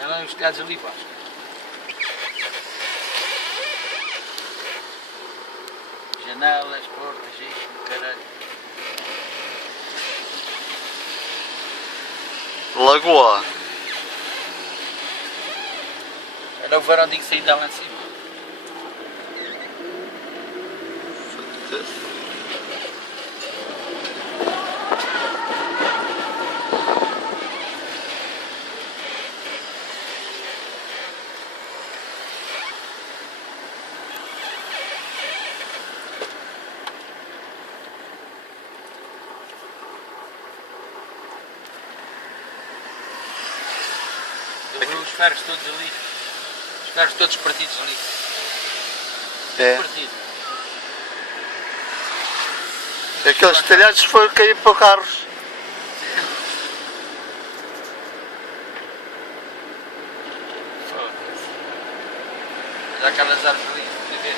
Ela é os telhados ali baixo. Janelas, portas, isto, caralho. Lagoa. Era o varandinho que saía lá em cima. Os ferros todos ali. Os ferros todos partidos ali. É. Partido. Aqueles telhados foram cair para carros. Foda-se. Olha aquelas árvores ali, a ver.